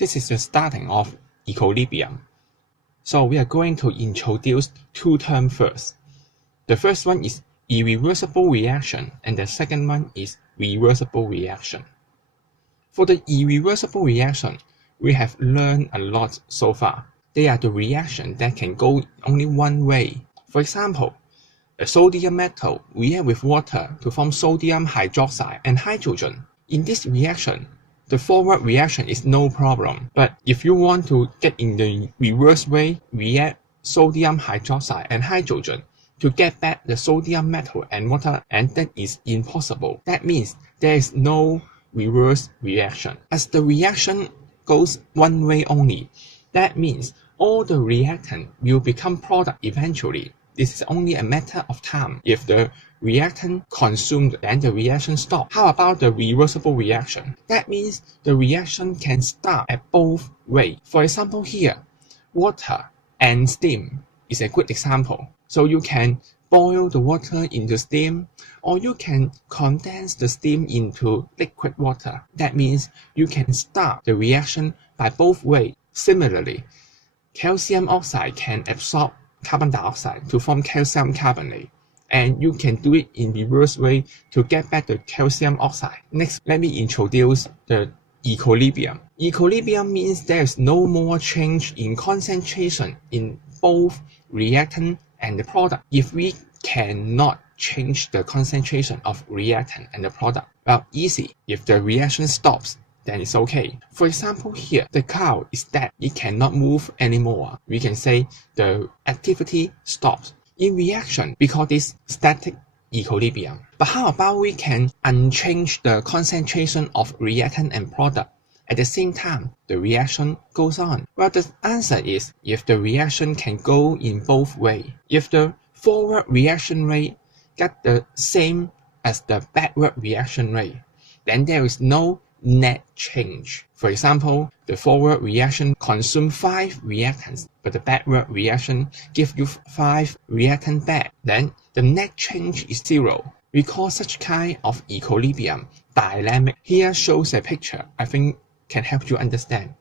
This is the starting of equilibrium. So we are going to introduce two terms first. The first one is irreversible reaction and the second one is reversible reaction. For the irreversible reaction, we have learned a lot so far. They are the reaction that can go only one way. For example, a sodium metal reacts with water to form sodium hydroxide and hydrogen. In this reaction, the forward reaction is no problem. But if you want to get in the reverse way, react sodium hydroxide and hydrogen to get back the sodium metal and water, and that is impossible. That means there is no reverse reaction. As the reaction goes one way only, that means all the reactant will become product eventually. This is only a matter of time. If the reactant consumed, then the reaction stops. How about the reversible reaction? That means the reaction can start at both ways. For example here, water and steam is a good example. So you can boil the water into steam, or you can condense the steam into liquid water. That means you can start the reaction by both ways. Similarly, calcium oxide can absorb carbon dioxide to form calcium carbonate, and you can do it in reverse way to get back the calcium oxide. Next, let me introduce the equilibrium. Equilibrium means there is no more change in concentration in both reactant and the product. If we cannot change the concentration of reactant and the product, well, easy. If the reaction stops, then it's okay. For example here, the car is dead. It cannot move anymore. We can say the activity stops. In reaction, we call this static equilibrium. But how about we can unchange the concentration of reactant and product? At the same time, the reaction goes on. Well, the answer is if the reaction can go in both ways. If the forward reaction rate get the same as the backward reaction rate, then there is no net change. For example, the forward reaction consumes 5 reactants, but the backward reaction gives you 5 reactants back. Then the net change is 0. We call such kind of equilibrium dynamic. Here shows a picture I think can help you understand.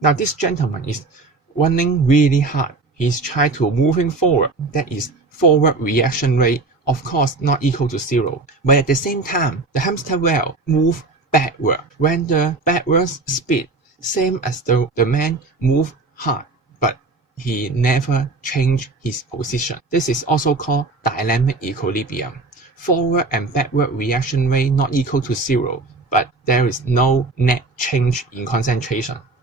Now this gentleman is running really hard. He's trying to moving forward. That is forward reaction rate, of course not equal to 0. But at the same time, the hamster wheel move backward. When the backwards speed same as the man move hard, but he never changed his position. This is also called dynamic equilibrium. Forward and backward reaction rate not equal to 0, but there is no net change in concentration.